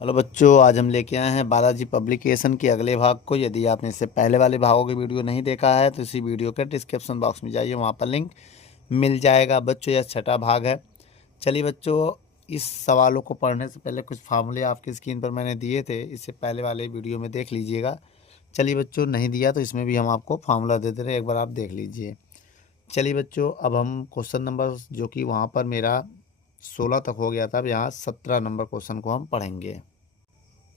Hello बच्चों, आज हम लेके आए हैं बालाजी पब्लिकेशन के अगले भाग को। यदि आपने इससे पहले वाले भागों की वीडियो नहीं देखा है तो इसी वीडियो के डिस्क्रिप्शन बॉक्स में जाइए, वहाँ पर लिंक मिल जाएगा। बच्चों, यह छठा भाग है। चलिए बच्चों, इस सवालों को पढ़ने से पहले कुछ फार्मूले आपकी स्क्रीन पर मैंने दिए थे, इससे पहले वाले वीडियो में देख लीजिएगा। चलिए बच्चों, नहीं दिया तो इसमें भी हम आपको फार्मूला दे दे रहे हैं, एक बार आप देख लीजिए। चलिए बच्चों, अब हम क्वेश्चन नंबर जो कि वहाँ पर मेरा 16 तक हो गया था, अब यहाँ 17 नंबर क्वेश्चन को हम पढ़ेंगे।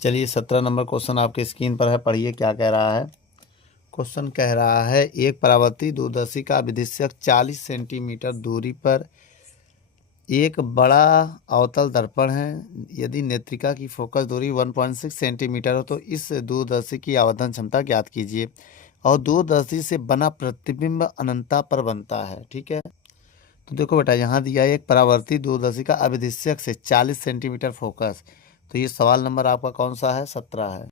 चलिए 17 नंबर क्वेश्चन आपके स्क्रीन पर है, पढ़िए क्या कह रहा है। क्वेश्चन कह रहा है, एक परावर्ती दूरदर्शी का विधिशक 40 सेंटीमीटर दूरी पर एक बड़ा अवतल दर्पण है। यदि नेत्रिका की फोकस दूरी 1.6 सेंटीमीटर हो तो इस दूरदर्शी की आवर्धन क्षमता ज्ञात कीजिए। और दूरदर्शी से बना प्रतिबिंब अनंतता पर बनता है। ठीक है, तो देखो बेटा, यहाँ दिया है एक परावर्ती दूरदर्शी का अविधिशक से 40 सेंटीमीटर फोकस। तो ये सवाल नंबर आपका कौन सा है? 17 है।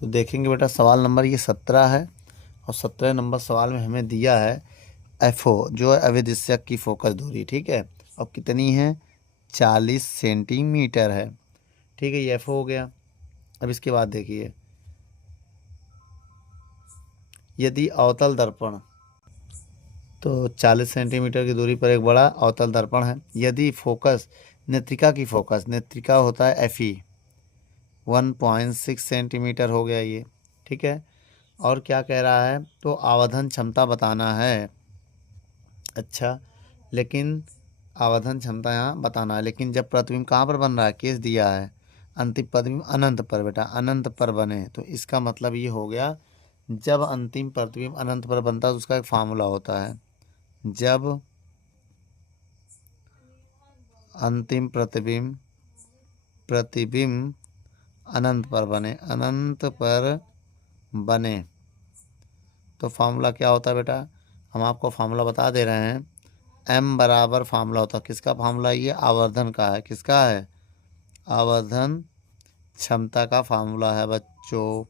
तो देखेंगे बेटा, सवाल नंबर ये 17 है और 17 नंबर सवाल में हमें दिया है एफओ, जो है अविधिशक की फोकस दूरी। ठीक है, अब कितनी है? 40 सेंटीमीटर है। ठीक है, ये एफओ हो गया। अब इसके बाद देखिए, यदि अवतल दर्पण, तो 40 सेंटीमीटर की दूरी पर एक बड़ा अवतल दर्पण है। यदि फोकस, नेत्रिका की फोकस, नेत्रिका होता है एफई, 1.6 सेंटीमीटर हो गया ये। ठीक है, और क्या कह रहा है? तो आवर्धन क्षमता बताना है। अच्छा, लेकिन आवर्धन क्षमता यहाँ बताना है, लेकिन जब प्रतिबिंब कहाँ पर बन रहा है? केस दिया है अंतिम प्रतिबिंब अनंत पर। बेटा, अनंत पर बने तो इसका मतलब ये हो गया, जब अंतिम प्रतिबिंब अनंत पर बनता है तो उसका एक फार्मूला होता है। जब अंतिम प्रतिबिंब प्रतिबिंब अनंत पर बने, अनंत पर बने, तो फार्मूला क्या होता है बेटा? हम आपको फार्मूला बता दे रहे हैं। m बराबर फार्मूला होता है, किसका फार्मूला? ये आवर्धन का है। किसका है? आवर्धन क्षमता का फार्मूला है बच्चों।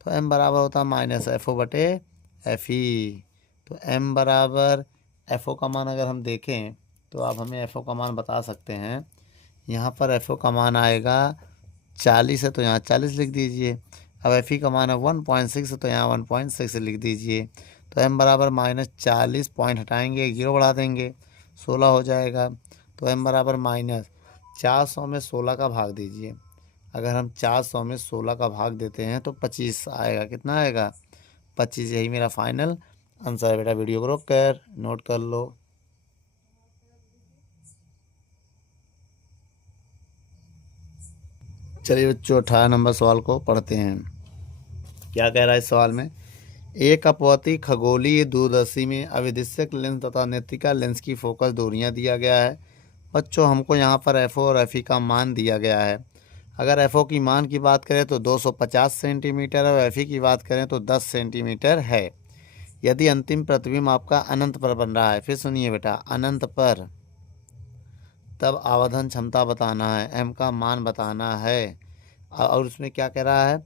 तो m बराबर होता है माइनस एफ ओ बटे एफ ई। तो m बराबर एफ ओ का मान अगर हम देखें तो आप हमें एफ ओ का मान बता सकते हैं। यहाँ पर एफ ओ का मान आएगा 40 है तो यहाँ 40 लिख दीजिए। अब एफ ई का मान है 1.6 है तो यहाँ 1.6 लिख दीजिए। तो m बराबर -40, पॉइंट हटाएंगे, एक जीरो बढ़ा देंगे, 16 हो जाएगा। तो m बराबर -400 में 16 का भाग दीजिए। अगर हम 400 में 16 का भाग देते हैं तो 25 आएगा। कितना आएगा? 25। यही मेरा फाइनल आंसर है बेटा। वीडियो को रोक कर नोट कर लो। चलिए बच्चों, 18 नंबर सवाल को पढ़ते हैं। क्या कह रहा है इस सवाल में? एक अपवर्ती खगोलीय दूरदर्शी में अविदिशक लेंस तथा नेत्रिका लेंस की फोकस दूरियां दिया गया है। बच्चों, हमको यहाँ पर एफओ और एफई का मान दिया गया है। अगर एफओ की मान की बात करें तो 250 सेंटीमीटर और एफई की बात करें तो 10 सेंटीमीटर है। यदि अंतिम प्रतिबिंब आपका अनंत पर बन रहा है, फिर सुनिए बेटा, अनंत पर, तब आवर्धन क्षमता बताना है, एम का मान बताना है। और उसमें क्या कह रहा है?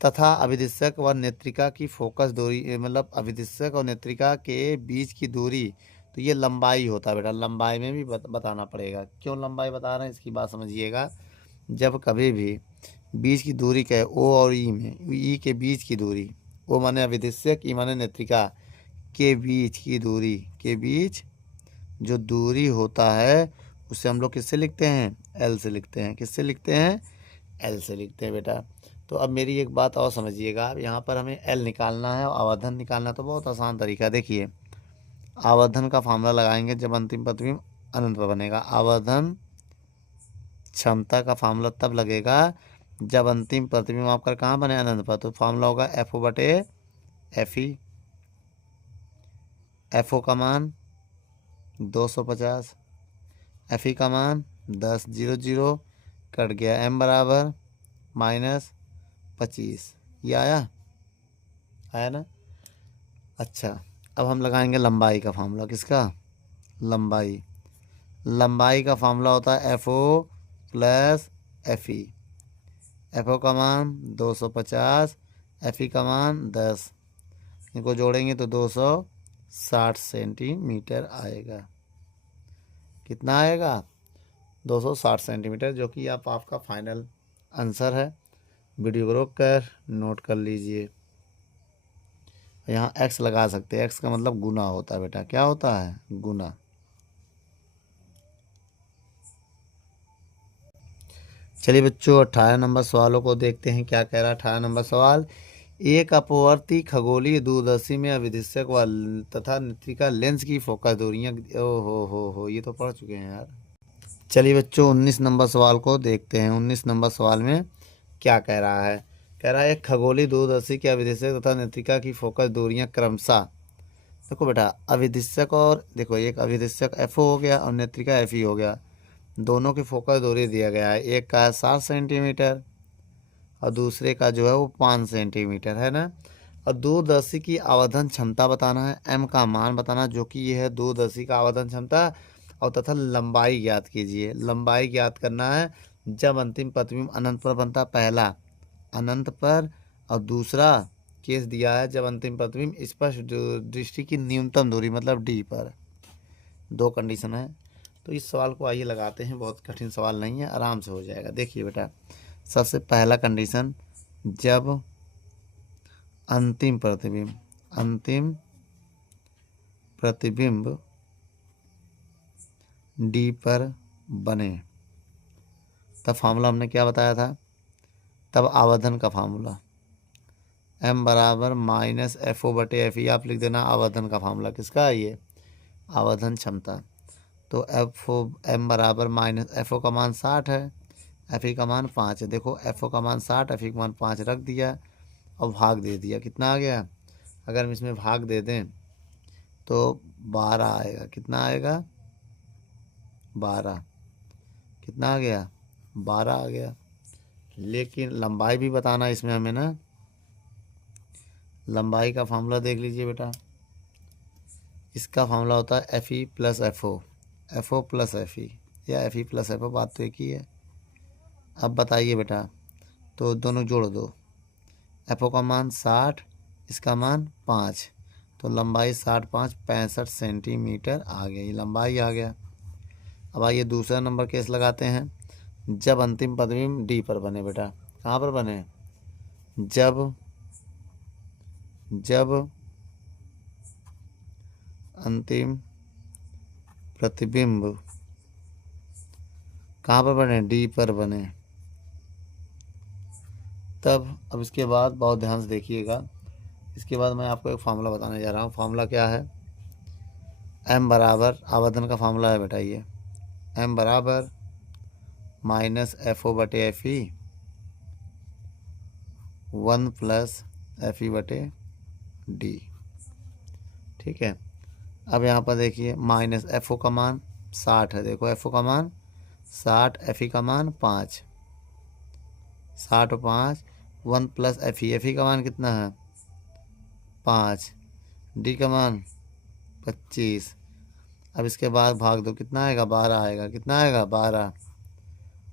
तथा अभिदिशक व नेत्रिका की फोकस दूरी, मतलब अभिदिशक और नेत्रिका के बीच की दूरी, तो ये लंबाई होता है बेटा। लंबाई में भी बताना पड़ेगा। क्यों लंबाई बता रहे हैं, इसकी बात समझिएगा। जब कभी भी बीच की दूरी कहे, ओ और ई में, ई के बीच की दूरी, ओ माने अभिदिशक, ई माने नेत्रिका, के बीच की दूरी, के बीच जो दूरी होता है उसे हम लोग किससे लिखते हैं? एल से लिखते हैं। किससे लिखते हैं? एल से लिखते हैं बेटा। तो अब मेरी एक बात और समझिएगा, अब यहाँ पर हमें एल निकालना है और आवर्धन निकालना है। तो बहुत आसान तरीका, देखिए, आवर्धन का फार्मूला लगाएंगे जब अंतिम प्रतिबिंब अनंत पर बनेगा। आवर्धन क्षमता का फार्मूला तब लगेगा जब अंतिम प्रतिबिंब आपका कहाँ बने? अनंत पर। तो फार्मूला होगा एफ ओ बटे एफ ई। एफ ओ का मान 250, एफ ई का मान 10, 0 0 कट गया, एम बराबर -25। ये आया? आया ना? अच्छा, अब हम लगाएंगे लंबाई का फार्मूला। किसका? लंबाई। लंबाई का फार्मूला होता है F O plus F E. F O का मान 250, एफ ई का मान 10, इनको जोड़ेंगे तो 260 सेंटीमीटर आएगा। कितना आएगा? 260 सेंटीमीटर, जो कि आप आपका फाइनल आंसर है। वीडियो को रोक कर नोट कर लीजिए। यहाँ x लगा सकते हैं, x का मतलब गुना होता है बेटा। क्या होता है? गुना। चलिए बच्चों 18 नंबर सवालों को देखते हैं क्या कह रहा है। 18 नंबर सवाल, एक अपवर्ती खगोलीय दूरदर्शी में अविदिशक व तथा नेत्रिका लेंस की फोकस दूरियां, ओ हो ये तो पढ़ चुके हैं यार। चलिए बच्चों 19 नंबर सवाल को देखते हैं। 19 नंबर सवाल में क्या कह रहा है? कह रहा है एक खगोलीय दूरदर्शी के अविदिशक तथा नेत्रिका की फोकस दूरियां क्रमशः, देखो बेटा अविदिशक और देखो एक अविदिशक एफ हो गया और नेत्रिका एफ ई हो गया, दोनों की फोकस दूरी दिया गया है। एक का है 7 सेंटीमीटर और दूसरे का जो है वो 5 सेंटीमीटर है ना। और दूरदर्शी की आवर्धन क्षमता बताना है, एम का मान बताना, जो कि ये है दूरदर्शी का आवर्धन क्षमता, और तथा लंबाई ज्ञात कीजिए। लंबाई ज्ञात करना है जब अंतिम प्रतिबिंब अनंत पर बनता, पहला अनंत पर और दूसरा केस दिया है जब अंतिम प्रतिबिंब स्पष्ट दृष्टि की न्यूनतम दूरी मतलब डी पर। दो कंडीशन है। तो इस सवाल को आइए लगाते हैं, बहुत कठिन सवाल नहीं है, आराम से हो जाएगा। देखिए बेटा सबसे पहला कंडीशन, जब अंतिम प्रतिबिंब डी पर बने, तब फार्मूला हमने क्या बताया था? तब आवर्धन का फार्मूला m बराबर माइनस एफ ओ बटे एफ ई, आप लिख देना आवर्धन का फार्मूला। किसका है ये? आवर्धन क्षमता। तो एफ ओ एम बराबर माइनस एफ ओ का मान 60 है, एफ ई का मान 5 है। देखो एफ ओ का मान 60, एफ ई का मान 5 रख दिया और भाग दे दिया, कितना आ गया? अगर हम इसमें भाग दे दें तो 12 आएगा। कितना आएगा? 12। कितना आ गया? 12 आ गया। लेकिन लंबाई भी बताना इसमें हमें ना। लंबाई का फार्मूला देख लीजिए बेटा, इसका फार्मूला होता है F E plus F O plus F E, या F E plus F O, बात तो एक ही है। अब बताइए बेटा, तो दोनों जोड़ दो, एफ ओ का मान 60, इसका मान 5, तो लंबाई 60 5 65 सेंटीमीटर आ गया, ये लंबाई आ गया। अब आइए दूसरा नंबर केस लगाते हैं, जब अंतिम प्रतिबिंब डी पर बने। बेटा कहाँ पर बने? जब अंतिम प्रतिबिंब कहाँ पर बने? डी पर बने। तब अब इसके बाद बहुत ध्यान से देखिएगा, इसके बाद मैं आपको एक फार्मूला बताने जा रहा हूँ। फार्मूला क्या है? m बराबर, आवर्धन का फार्मूला है बेटा ये, m बराबर माइनस एफ ओ बटे F E 1 plus F E बटे डी। ठीक है। अब यहाँ पर देखिए माइनस एफ ओ का मान 60 है, देखो एफ ओ का मान 60, एफ ई का मान 5, 60 और 5, 1 प्लस एफ ई का मान कितना है? 5, डी का मान 25। अब इसके बाद भाग दो, कितना आएगा? 12 आएगा। कितना आएगा? 12,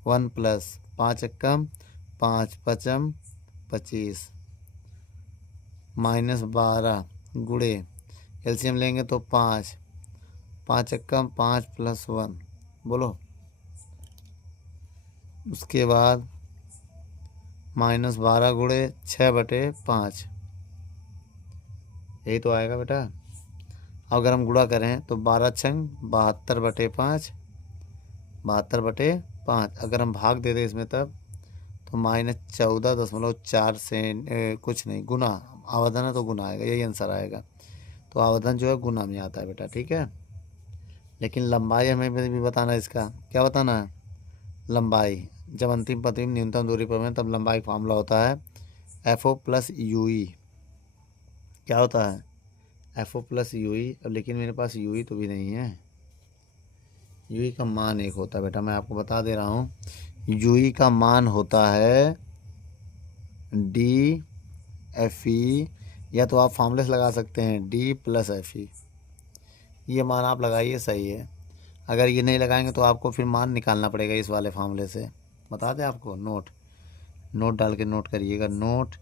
1 प्लस 5 एकम 5 पचम 25 माइनस 12 गुड़े एलसीएम लेंगे तो 5, 5 एकम 5 प्लस 1, बोलो। उसके बाद माइनस 12 गुड़े 6 बटे 5, यही तो आएगा बेटा। अगर हम गुणा करें तो 12 छंग 72 बटे 5, 72 बटे 5। अगर हम भाग दे दें इसमें तब तो माइनस 14.4 से कुछ नहीं, गुना आवर्धन है तो गुना आएगा, यही आंसर आएगा। तो आवर्धन जो है गुना में आता है बेटा। ठीक है। लेकिन लंबाई हमें भी बताना है, इसका क्या बताना है? लंबाई जब अंतिम प्रतिबिंब न्यूनतम दूरी पर है तब लंबाई फार्मूला होता है F O plus U E. क्या होता है? F O plus U E. अब लेकिन मेरे पास यू ई तो भी नहीं है, यू ई का मान एक होता है बेटा, मैं आपको बता दे रहा हूँ। यू ई का मान होता है डी एफ ई, या तो आप फार्मूले से लगा सकते हैं डी प्लस एफ ई, ये मान आप लगाइए, सही है। अगर ये नहीं लगाएंगे तो आपको फिर मान निकालना पड़ेगा इस वाले फार्मूले से, बता दें आपको। नोट डाल के नोट करिएगा, नोट।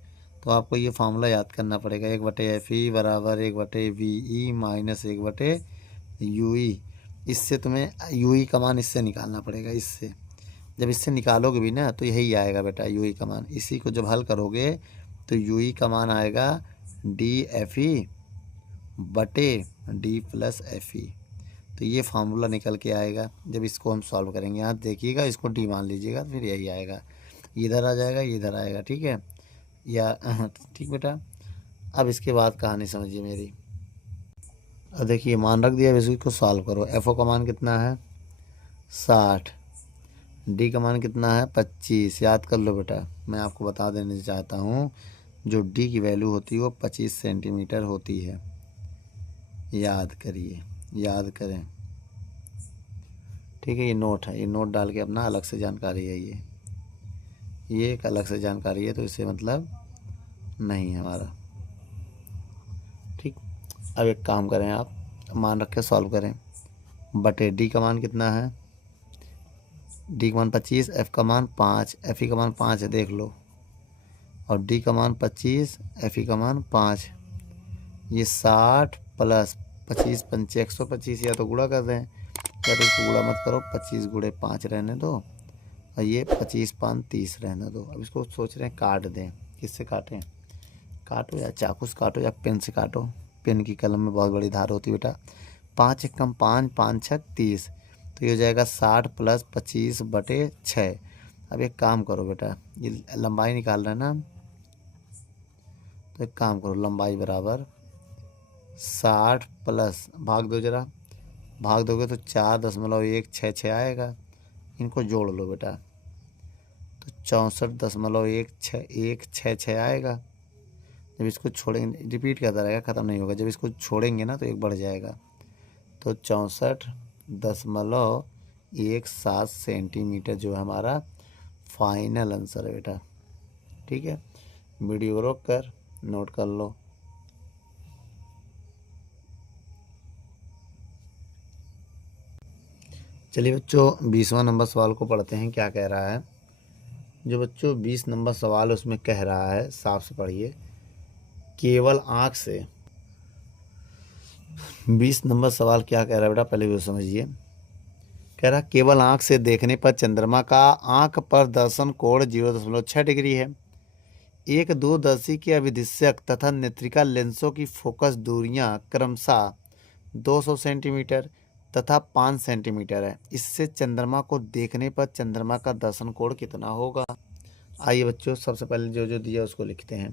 तो आपको ये फार्मूला याद करना पड़ेगा, 1/एफ ई बराबर 1/वी ई माइनस 1/यू ई। इससे तुम्हें यू ई का मान इससे निकालना पड़ेगा, इससे। जब इससे निकालोगे भी ना तो यही आएगा बेटा यू ई का मान। इसी को जब हल करोगे तो यू ई का मान आएगा डी एफ ई बटे डी प्लस एफ ई। तो ये फार्मूला निकल के आएगा जब इसको हम सॉल्व करेंगे। यहाँ देखिएगा, इसको डी मान लीजिएगा, फिर यही आएगा, इधर आ जाएगा, इधर आएगा, ठीक है या ठीक बेटा। अब इसके बाद कहानी समझिए मेरी। अब देखिए मान रख दिया, अब इसको सॉल्व करो। एफ ओ का मान कितना है 60, डी का मान कितना है 25। याद कर लो बेटा, मैं आपको बता देना चाहता हूँ जो डी की वैल्यू होती है वो 25 सेंटीमीटर होती है। याद करिए, याद करें, ठीक है। ये नोट है, ये नोट डाल के अपना अलग से जानकारी है, ये एक अलग से जानकारी है, तो इससे मतलब नहीं है हमारा, ठीक। अब एक काम करें, आप मान रख के सॉल्व करें। बटे डी का मान कितना है, डी का मान 25, एफ का मान 5, एफ ई का मान 5 है, देख लो, और डी का मान 25, एफ ई का मान 5। ये 60 प्लस 25 पंचे 125, या तो गुणा कर दें या तो इसको गुणा मत करो, 25 गुणे 5 रहने दो, और ये 25 5 30 रहने दो। अब इसको सोच रहे हैं काट दें, किससे काटें, काटो या चाकू से काटो या पेन से काटो, पेन की कलम में बहुत बड़ी धार होती है बेटा। 5 एकम 5, 5 छक 30, तो ये हो जाएगा 60 प्लस 25 बटे 6। अब एक काम करो बेटा, ये लंबाई निकाल रहे हैं ना, तो एक काम करो, लंबाई बराबर 60 प्लस भाग दो, जरा भाग दोगे तो 4.16 आएगा। इनको जोड़ लो बेटा, तो 64.166 आएगा। जब इसको छोड़ेंगे, रिपीट करता रहेगा, ख़त्म नहीं होगा, जब इसको छोड़ेंगे ना तो एक बढ़ जाएगा, तो 64.17 सेंटीमीटर जो है हमारा फाइनल आंसर है बेटा, ठीक है। वीडियो को रोक कर नोट कर लो। चलिए बच्चों 20वां नंबर सवाल को पढ़ते हैं, क्या कह रहा है। जो बच्चों 20 नंबर सवाल उसमें कह रहा है, साफ से पढ़िए, केवल आँख से। 20 नंबर सवाल क्या कह रहा है बेटा, पहले वो समझिए। कह रहा केवल आँख से देखने पर चंद्रमा का आँख पर दर्शन कोण 0.6 डिग्री है। एक दूरदर्शी के अविदिश्यक तथा नेत्रिका लेंसों की फोकस दूरियां क्रमशः 200 सेंटीमीटर तथा 5 सेंटीमीटर है। इससे चंद्रमा को देखने पर चंद्रमा का दर्शन कोण कितना होगा। आइए बच्चों, सबसे पहले जो जो दिया उसको लिखते हैं।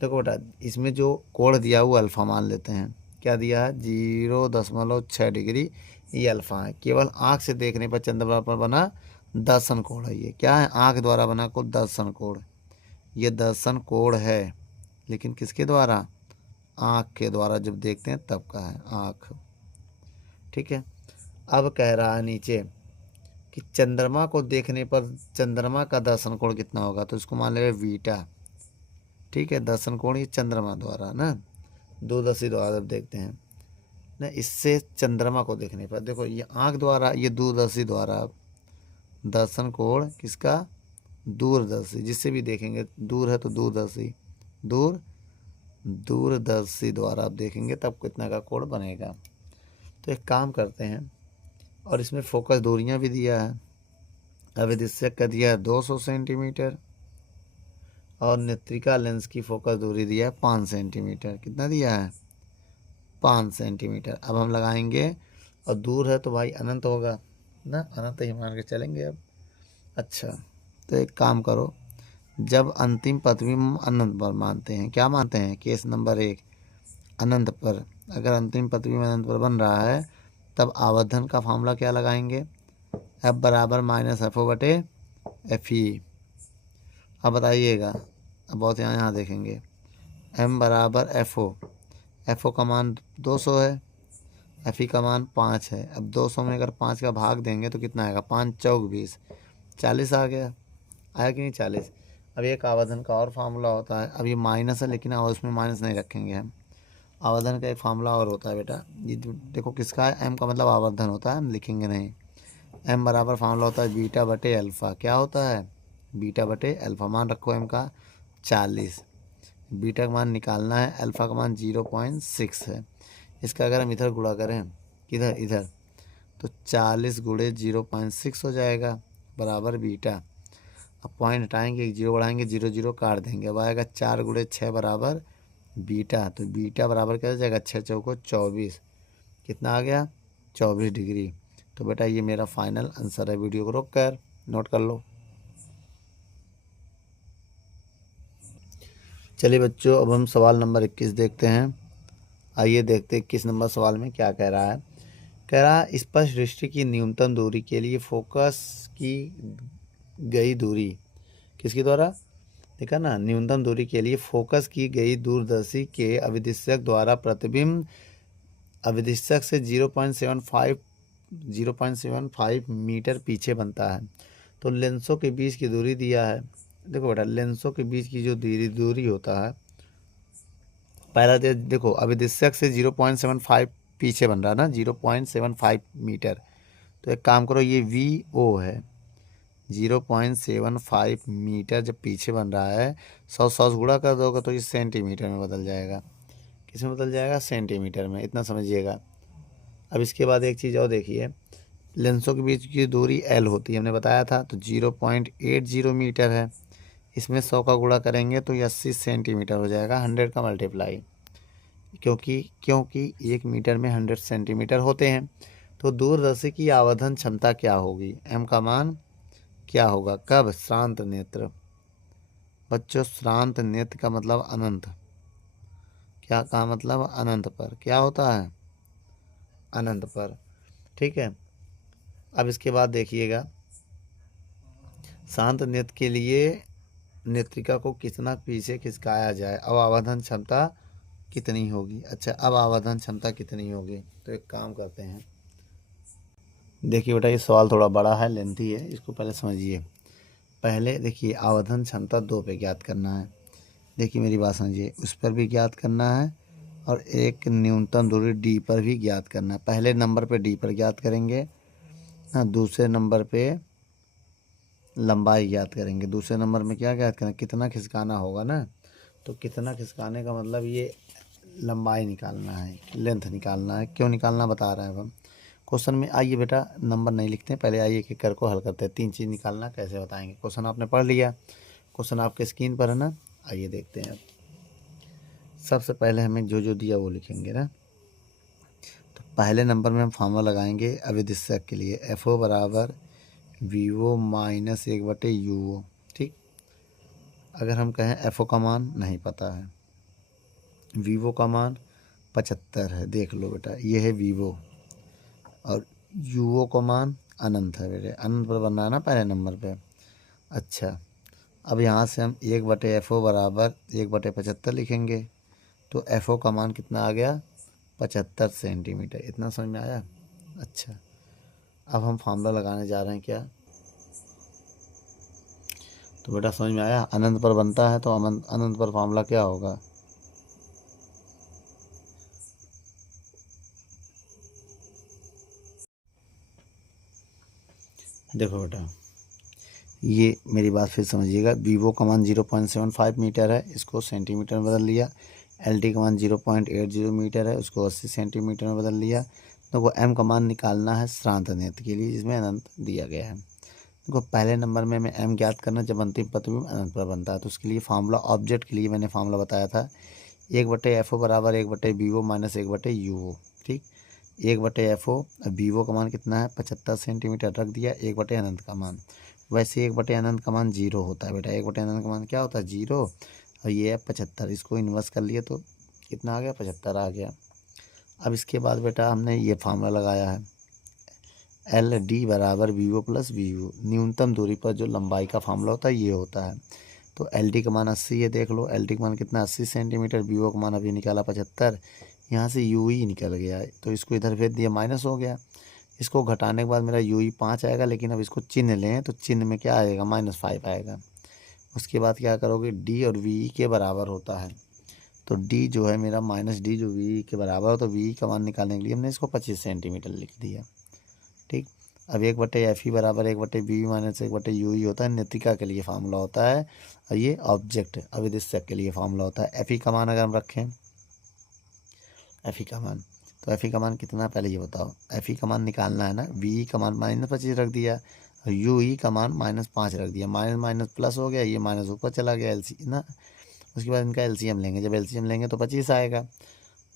देखो बेटा, इसमें जो कोण दिया वो अल्फ़ा मान लेते हैं। क्या दिया है 0.6 डिग्री, ये अल्फ़ा है। केवल आँख से देखने पर चंद्रमा पर बना दर्शन कोण है। ये क्या है, आँख द्वारा बना को दर्शन कोण। ये दर्शन कोण है, लेकिन किसके द्वारा, आँख के द्वारा, जब देखते हैं तब का है आँख, ठीक है। अब कह रहा है नीचे कि चंद्रमा को देखने पर चंद्रमा का दर्शन कोण कितना होगा, तो इसको मान लेंगे बीटा, ठीक है। दर्शन कोण ये चंद्रमा द्वारा ना, दूरदर्शी द्वारा जब देखते हैं ना, इससे चंद्रमा को देखने पर, देखो ये आँख द्वारा, ये दूरदर्शी द्वारा, दर्शन कोण किसका, दूरदर्शी, जिससे भी देखेंगे, दूर है तो दूरदर्शी, दूरदर्शी द्वारा आप देखेंगे तब कितना का कोण बनेगा। तो एक काम करते हैं, और इसमें फोकस दूरियां भी दिया है। अविदिश्यक का दिया है 200 सेंटीमीटर, और नेत्रिका लेंस की फोकस दूरी दिया है 5 सेंटीमीटर। कितना दिया है 5 सेंटीमीटर। अब हम लगाएंगे, और दूर है तो भाई अनंत होगा ना, अनंत ही मान के चलेंगे अब। अच्छा, तो एक काम करो, जब अंतिम प्रतिबिंब अनंत पर मानते हैं, क्या मानते हैं, केस नंबर 1 अनंत पर, अगर अंतिम प्रतिबिंब अनंत पर बन रहा है तब आवर्धन का फार्मूला क्या लगाएंगे, एफ बराबर माइनस एफ ओ बटे एफ ई। अब बताइएगा, अब बहुत यहाँ देखेंगे, एम बराबर एफ ओ का मान 200 है, एफ ई का मान 5 है। अब 200 में अगर 5 का भाग देंगे तो कितना आएगा, 5 चौक 20, 40 आ गया, आया कि नहीं 40। अब एक आवर्धन का और फार्मूला होता है, अब ये माइनस है लेकिन उसमें माइनस नहीं रखेंगे हम। आवर्धन का एक फार्मूला और होता है बेटा, ये देखो किसका है, एम का मतलब आवर्धन होता है, हम लिखेंगे नहीं। एम बराबर फार्मूला होता है बीटा बटे अल्फ़ा। क्या होता है, बीटा बटे अल्फ़ा। मान रखो एम का 40, बीटा का मान निकालना है, अल्फ़ा का मान 0.6 है। इसका अगर हम इधर गुणा करें, किधर, इधर, तो 40 गुणे 0.6 हो जाएगा, बराबर बीटा। अब पॉइंट हटाएंगे, एक जीरो बढ़ाएंगे, जीरो जीरो काट देंगे। अब आएगा 4 गुणे 6 बराबर बीटा। तो बीटा बराबर क्या हो जाएगा, 6 चौको 24। कितना आ गया, 24 डिग्री। तो बेटा ये मेरा फाइनल आंसर है। वीडियो को रोक कर नोट कर लो। चलिए बच्चों, अब हम सवाल नंबर 21 देखते हैं। आइए देखते हैं 21 नंबर सवाल में क्या कह रहा है। कह रहा है स्पष्ट दृष्टि की न्यूनतम दूरी के लिए फोकस की गई दूरी किसके द्वारा, देखा ना, न्यूनतम दूरी के लिए फोकस की गई दूरदर्शी के अविदिशक द्वारा प्रतिबिंब अविदिशक से 0.75 मीटर पीछे बनता है। तो लेंसों के बीच की दूरी दिया है। देखो बेटा, लेंसों के बीच की जो दूरी होता है, पहला देखो अविदिशक से 0.75 पीछे बन रहा है ना, 0.75 मीटर। तो एक काम करो, ये VO है, 0.75 मीटर जब पीछे बन रहा है, 100 गुणा कर दोगे तो ये सेंटीमीटर में बदल जाएगा। किस में बदल जाएगा, सेंटीमीटर में। इतना समझिएगा। अब इसके बाद एक चीज़ और देखिए, लेंसों के बीच की दूरी L होती है, हमने बताया था। तो 0.80 मीटर है, इसमें 100 का गुणा करेंगे तो ये 80 सेंटीमीटर हो जाएगा, 100 का मल्टीप्लाई। क्योंकि 1 मीटर में 100 सेंटीमीटर होते हैं। तो दूरदर्शी की आवर्धन क्षमता क्या होगी, M का मान क्या होगा, कब, श्रांत नेत्र। बच्चों श्रांत नेत्र का मतलब अनंत, क्या का मतलब अनंत पर, क्या होता है, अनंत पर। ठीक है। अब इसके बाद देखिएगा, शांत नेत्र के लिए नेत्रिका को कितना पीछे खिसकाया जाए, अब आवर्धन क्षमता कितनी होगी। अच्छा, अब आवर्धन क्षमता कितनी होगी, तो एक काम करते हैं। देखिए बेटा, ये सवाल थोड़ा बड़ा है, लेंथी है, इसको पहले समझिए। पहले देखिए, आवर्धन क्षमता 2 पे ज्ञात करना है। देखिए मेरी बात समझिए, उस पर भी ज्ञात करना है और एक न्यूनतम दूरी D पर भी ज्ञात करना है। पहले नंबर पे D पर ज्ञात करेंगे, हाँ, दूसरे नंबर पे लंबाई ज्ञात करेंगे। दूसरे नंबर में क्या ज्ञात करें, कितना खिसकाना होगा ना। तो कितना खिसकाने का मतलब ये लंबाई निकालना है, लेंथ निकालना है। क्यों निकालना बता रहे हैं अब हम क्वेश्चन में। आइए बेटा, नंबर नहीं लिखते हैं, पहले आइए एक एक कर को हल करते हैं। 3 चीज़ निकालना कैसे बताएंगे। क्वेश्चन आपने पढ़ लिया, क्वेश्चन आपके स्क्रीन पर है ना। आइए देखते हैं। अब सबसे पहले हमें जो जो दिया वो लिखेंगे ना। तो पहले नंबर में हम फार्मूला लगाएंगे अविदिशक के लिए, FO बराबर VO माइनस 1/UO। ठीक। अगर हम कहें FO का मान नहीं पता है, VO का मान 75 है, देख लो बेटा, ये है VO। और UO का मान अनंत है बेटे, अनंत पर बनना है ना पहले नंबर पे। अच्छा, अब यहाँ से हम 1/FO बराबर 1/75 लिखेंगे। तो FO का मान कितना आ गया, 75 सेंटीमीटर। इतना समझ में आया। अच्छा, अब हम फार्मूला लगाने जा रहे हैं क्या, तो बेटा समझ में आया, अनंत पर बनता है तो अनंत पर फार्मूला क्या होगा, देखो बेटा, ये मेरी बात फिर समझिएगा। VO का मान 0.75 मीटर है, इसको सेंटीमीटर में बदल लिया। LD का मान 0.80 मीटर है, उसको 80 सेंटीमीटर में बदल लिया। देखो M का मान निकालना है श्रांत नेत्र के लिए, जिसमें अनंत दिया गया है। देखो पहले नंबर में हमें M ज्ञात करना जब अंतिम प्रतिबिंब अनंत पर बनता है। तो उसके लिए फार्मूला, ऑब्जेक्ट के लिए मैंने फार्मूला बताया था, 1/FO बराबर 1/VO माइनस 1/UO। ठीक, 1/FO, VO का मान कितना है, 75 सेंटीमीटर रख दिया, 1/अनंत का मान। वैसे 1/अनंत का मान 0 होता है बेटा, 1/अनंत का मान क्या होता है, 0। और ये है 75, इसको इन्वर्स कर लिए तो कितना आ गया, 75 आ गया। अब इसके बाद बेटा हमने ये फार्मूला लगाया है, LD बराबर VO प्लस VU। न्यूनतम दूरी पर जो लंबाई का फार्मूला होता है ये होता है। तो LD का मान 80 है, देख लो LD का मान कितना, 80 सेंटीमीटर। VO का मान अभी निकाला 75, यहाँ से UE निकल गया है तो इसको इधर भेज दिया, माइनस हो गया। इसको घटाने के बाद मेरा UE 5 आएगा, लेकिन अब इसको चिन्ह लें तो चिन्ह में क्या आएगा, -5 आएगा। उसके बाद क्या करोगे, D और VE के बराबर होता है। तो D जो है मेरा -D जो VE के बराबर हो, तो VE का मान निकालने के लिए हमने इसको 25 सेंटीमीटर लिख दिया। ठीक। अब 1/FE बराबर 1/VE माइनस 1/UE होता है, नेत्रिका के लिए फार्मूला होता है। और ये ऑब्जेक्ट अविदिशक के लिए फार्मूला होता है। FE का मान अगर हम रखें, FE का मान, तो FE का मान कितना, पहले ये बताओ। FE का मान निकालना है ना, VE का मान -25 रख दिया, और यू ई का मान -5 रख दिया, माइनस माइनस प्लस हो गया, ये माइनस ऊपर चला गया एलसी ना। उसके बाद इनका एलसीएम लेंगे, जब एलसीएम लेंगे तो 25 आएगा,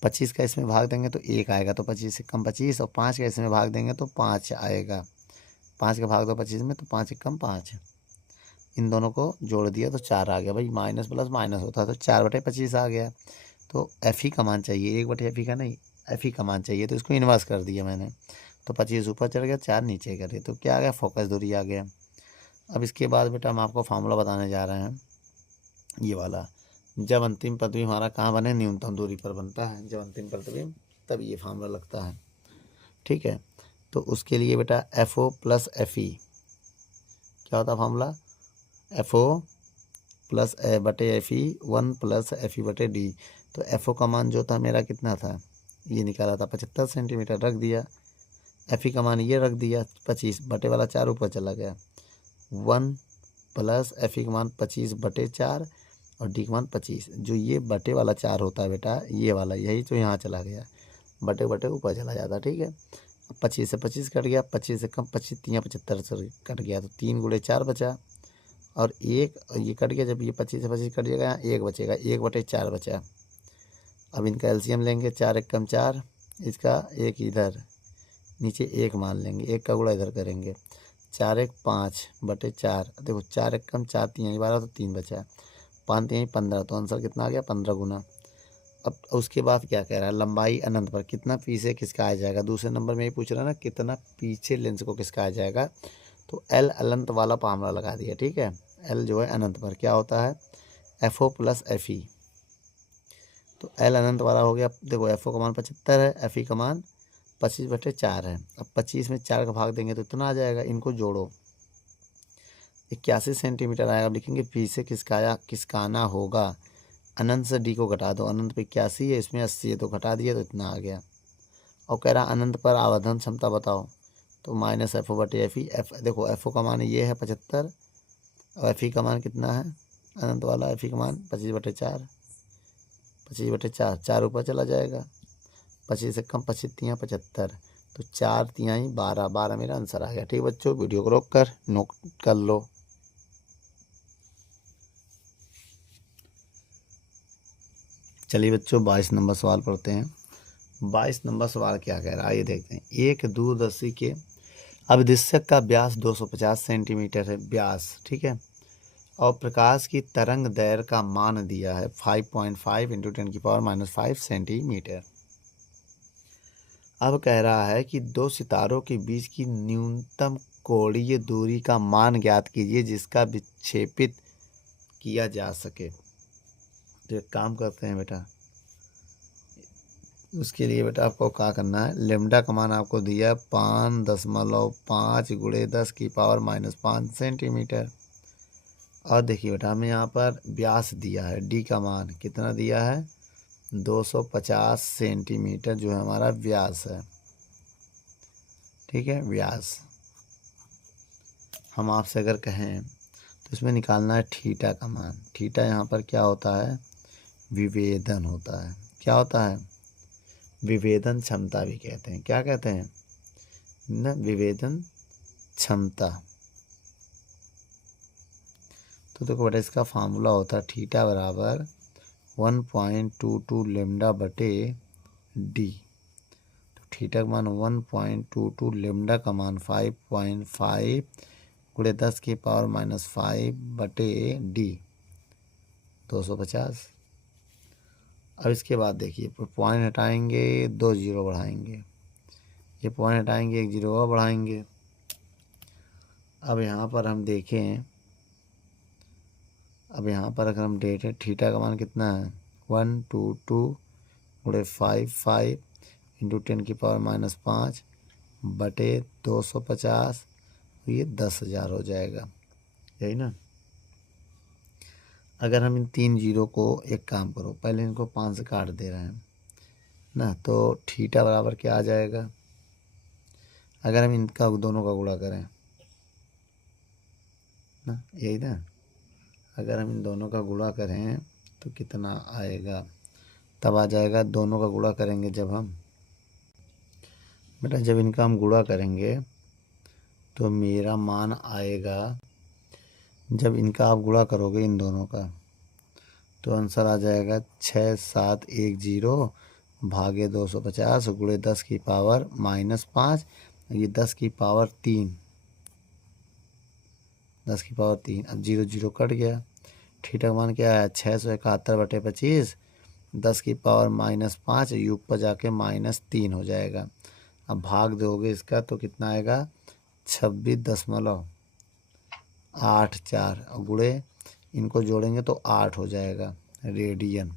25 का इसमें भाग देंगे तो 1 आएगा, तो 25 से कम 25, और 5 का इसमें भाग देंगे तो 5 आएगा, 5 का भाग दो 25 में तो 5 कम 5, इन दोनों को जोड़ दिया तो 4 आ गया। भाई माइनस प्लस माइनस होता है तो 4/25 आ गया। तो एफ ई का मान चाहिए, 1/एफ ई का नहीं, एफ ई का मान चाहिए, तो इसको इन्वर्स कर दिया मैंने, तो 25 ऊपर चढ़ गया, 4 नीचे करे, तो क्या आ गया, फोकस दूरी आ गया। अब इसके बाद बेटा हम आपको फार्मूला बताने जा रहे हैं, ये वाला, जब अंतिम प्रतिबिंब हमारा कहाँ बने, न्यूनतम दूरी पर बनता है, जब अंतिम प्रतिबिंब, तब ये फार्मूला लगता है। ठीक है, तो उसके लिए बेटा F O plus F E क्या होता है formula, F O plus A बटे F E 1 plus F E बटे डी। तो एफ ओ का मान जो था मेरा कितना था, ये निकाला था 75 सेंटीमीटर, रख दिया, एफ ई का मान ये रख दिया 25, बटे वाला 4 ऊपर चला गया, 1 प्लस एफ ई का मान 25/4 और डी का मान 25, जो ये बटे वाला 4 होता है बेटा, ये वाला यही तो यहाँ चला गया, बटे बटे ऊपर चला जाता। ठीक है, 25 से 25 कट गया, 25 से कम 25, 3 75 से कट गया, तो 3 × 4 बचा, और एक ये कट गया, जब ये 25 से 25 कट जाएगा यहाँ 1 बचेगा, 1/4 बचा। अब इनका एलसीएम लेंगे, 4 × 1 = 4, इसका 1 इधर, नीचे 1 मान लेंगे, 1 का गुणा इधर करेंगे, 4 × 1 = 5/4, देखो 4 × 1 = 4, 3 × 12 तो 3 बचा, 5 × 3 = 15, तो आंसर कितना आ गया, 15 गुना। अब उसके बाद क्या कह रहा है, लंबाई अनंत पर कितना पीछे किसका आ जाएगा, दूसरे नंबर में ही पूछ रहा है ना, कितना पीछे लेंस को किसका आ जाएगा, तो एल अनंत वाला फार्मूला लगा दिया। ठीक है, एल जो है अनंत पर क्या होता है, F O plus F E, तो एल अनंत वाला हो गया, देखो एफ ओ का मान 75 है, एफ ई का मान 25/4 है, अब 25 में 4 का भाग देंगे तो इतना आ जाएगा, इनको जोड़ो 81 सेंटीमीटर आएगा। अब लिखेंगे पी से किसका आना होगा, अनंत से डी को घटा दो, अनंत पे 81 है, इसमें 80 है, तो घटा दिया तो इतना आ गया। और कह रहा अनंत पर आवर्धन क्षमता बताओ, तो -FO/FE, एफ देखो एफ ओ का मान ये है 75, और एफ ई का मान कितना है, अनंत वाला एफ ई का मान 25/4, 25/4, 4 ऊपर चला जाएगा, 25 से कम 25 × 3 = 75, तो 4 × 3 = 12, 12 मेरा आंसर आ गया। ठीक बच्चों, वीडियो को रोक कर नोट कर लो। चलिए बच्चों 22 नंबर सवाल पढ़ते हैं। 22 नंबर सवाल क्या कह रहा है, ये देखते हैं। एक दूरदर्शी के अभिदिशक का व्यास 250 सेंटीमीटर है, व्यास, ठीक है, और प्रकाश की तरंग दैर्घ्य का मान दिया है 5.5 × 10⁻⁵ सेंटीमीटर। अब कह रहा है कि दो सितारों के बीच की न्यूनतम कोणीय दूरी का मान ज्ञात कीजिए जिसका विक्षेपित किया जा सके। तो एक काम करते हैं बेटा, उसके लिए बेटा आपको क्या करना है, लेमडा का मान आपको दिया 5.5 × 10⁻⁵ सेंटीमीटर, और देखिए बेटा हमें यहाँ पर व्यास दिया है, डी का मान कितना दिया है, 250 सेंटीमीटर जो है हमारा व्यास है। ठीक है, व्यास हम आपसे अगर कहें तो इसमें निकालना है थीटा का मान। थीटा यहाँ पर क्या होता है, विभेदन होता है। क्या होता है, विभेदन क्षमता भी कहते हैं। क्या कहते हैं ना, विभेदन क्षमता। तो देखो बेटा इसका फार्मूला होता है थीटा बराबर 1.22 लेमडा बटे डी। तो थीटा का मान 1.22, लेमडा का मान 5.5 × 10⁻⁵ बटे डी 250। अब इसके बाद देखिए पॉइंट हटाएंगे, 2 जीरो बढ़ाएंगे, ये पॉइंट हटाएंगे, 1 जीरो और बढ़ाएंगे। अब यहाँ पर हम देखें, अब यहाँ पर अगर हम देखें थीटा का मान कितना है, 122 × 5 × 10⁻⁵ बटे 250, ये 10,000 हो जाएगा, यही ना। अगर हम इन 3 जीरो को, एक काम करो पहले इनको 5 से काट दे रहे हैं ना, तो थीटा बराबर क्या आ जाएगा, अगर हम इनका दोनों का गुणा करें ना, यही ना, अगर हम इन दोनों का गुणा करें तो कितना आएगा, तब आ जाएगा, दोनों का गुणा करेंगे जब हम, बेटा जब इनका हम गुणा करेंगे तो मेरा मान आएगा, जब इनका आप गुणा करोगे इन दोनों का, तो आंसर आ जाएगा 6710 भागे 250 गुणे 10 की पावर -5, ये 10 की पावर 3, 10 की पावर 3। अब 0 0 कट गया। थीटा का मान क्या है? 671/25, 10 की पावर -5, योग पर जाके -3 हो जाएगा। अब भाग दोगे इसका तो कितना आएगा? 26.84 और गुणे इनको जोड़ेंगे तो 8 हो जाएगा रेडियन।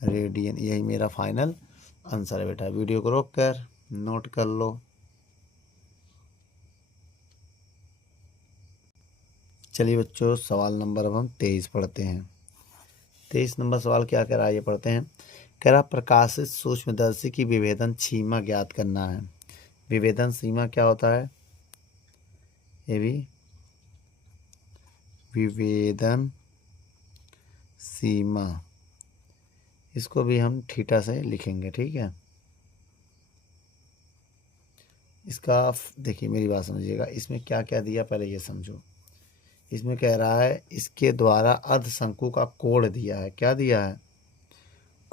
रेडियन यही मेरा फाइनल आंसर है बेटा। वीडियो को रोक कर नोट कर लो। चलिए बच्चों, सवाल नंबर अब हम 23 पढ़ते हैं। 23 नंबर सवाल क्या कह रहा है, ये पढ़ते हैं। कह रहा प्रकाशित सूक्ष्मदर्शी की विभेदन सीमा ज्ञात करना है। विभेदन सीमा क्या होता है? ये भी विभेदन सीमा, इसको भी हम थीटा से लिखेंगे, ठीक है। इसका देखिए, मेरी बात समझिएगा, इसमें क्या क्या दिया पहले ये समझो। इसमें कह रहा है इसके द्वारा अर्धशंकु का कोण दिया है। क्या दिया है?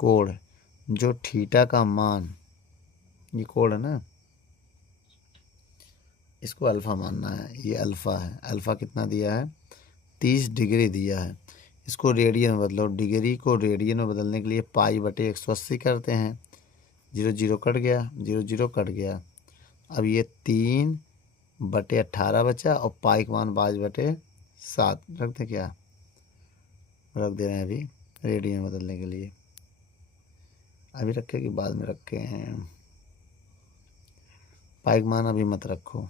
कोण। जो थीटा का मान, ये कोण है ना, इसको अल्फ़ा मानना है। ये अल्फ़ा है। अल्फ़ा कितना दिया है? 30 डिग्री दिया है। इसको रेडियन में बदलो। डिग्री को रेडियन में बदलने के लिए π/180 करते हैं। 0 0 कट गया, 0 0 कट गया। अब ये 3/18 बचा और पाई का मान 5/7 रख दें। क्या रख दे रहे हैं? अभी रेडियन में बदलने के लिए। अभी रखे कि बाद में रखे हैं? पाई का मान अभी मत रखो,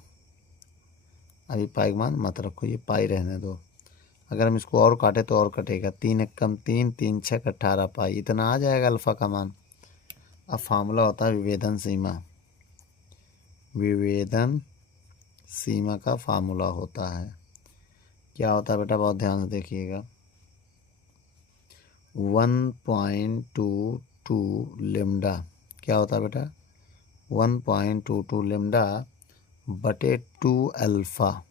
अभी पाई का मान मत रखो, ये पाई रहने दो। अगर हम इसको और काटे तो और कटेगा। 3 1 कम 3, 3 6 18 पाई, इतना आ जाएगा अल्फ़ा का मान। अब फार्मूला होता है विभेदन सीमा। विभेदन सीमा का फार्मूला होता है, क्या होता है बेटा? बहुत ध्यान से देखिएगा। 1.22 लेमडा। क्या होता है बेटा? 1.22 लेमडा बटे 2 अल्फ़ा,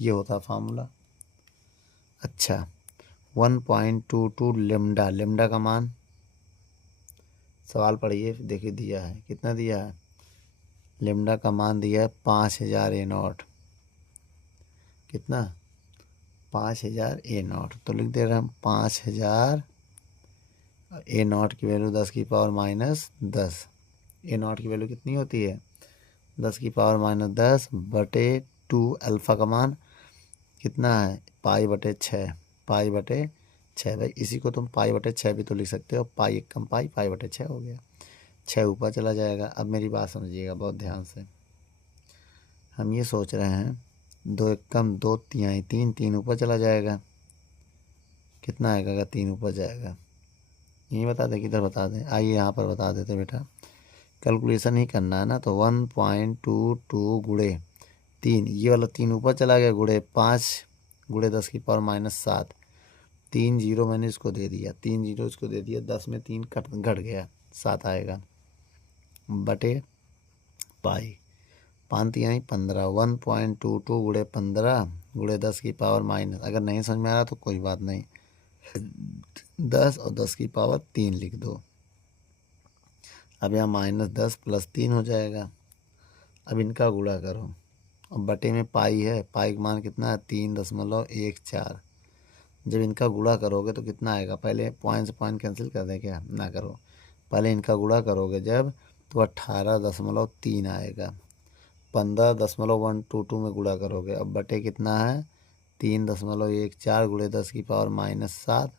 ये होता है फार्मूला। अच्छा, 1.22 लेमडा, लेमडा का मान सवाल पढ़िए, देखिए दिया है। कितना दिया है? लेमडा का मान दिया है 5000 A0। कितना? 5000 A0। तो लिख दे रहे हैं हम 5000 A0 की वैल्यू 10 की पावर -10। A0 की वैल्यू कितनी होती है? 10 की पावर -10 बटे 2 अल्फ़ा का मान कितना है? π/6। π/6 भाई, इसी को तुम π/6 भी तो लिख सकते हो। पाई 1 कम पाई, π/6 हो गया। 6 ऊपर चला जाएगा। अब मेरी बात समझिएगा बहुत ध्यान से। हम ये सोच रहे हैं 2 1 कम 2 3 3, 3 ऊपर चला जाएगा। कितना आएगा अगर 3 ऊपर जाएगा? यही बता दें, किधर बता दें? आइए यहाँ पर बता देते बेटा। कैलकुलेशन ही करना है ना। तो 1.22 गुणे 3, ये वाला 3 ऊपर चला गया, गुणे 5 गुणे 10 की पावर -7। 3 0 मैंने इसको दे दिया, 3 0 इसको दे दिया। 10 में 3 घट गया, 7 आएगा बटे पाई। 5 3 15। 1.22 गुणे 15 गुणे 10 की पावर माइनस। अगर नहीं समझ में आ रहा तो कोई बात नहीं, 10 और 10 की पावर 3 लिख दो। अब यहाँ -10 + 3 हो जाएगा। अब इनका गुणा करो, अब बटे में पाई है। पाई का मान कितना है? 3.14। जब इनका गुणा करोगे तो कितना आएगा? पहले पॉइंट से पॉइंट कैंसिल कर दें? क्या ना करो, पहले इनका गुणा करोगे जब, तो 18.3 आएगा। 15.122 में गुणा करोगे। अब बटे कितना है? 3.14 गुणे 10 की पावर -7।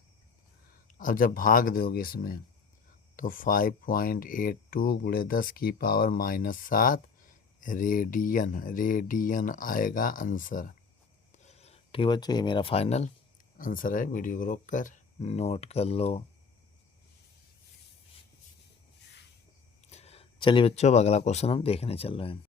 अब जब भाग दोगे इसमें तो 5.82 गुणे 10 की पावर -7 रेडियन। रेडियन आएगा आंसर। ठीक बच्चों, ये मेरा फाइनल आंसर है। वीडियो को रोक कर नोट कर लो। चलिए बच्चों, अब अगला क्वेश्चन हम देखने चल रहे हैं।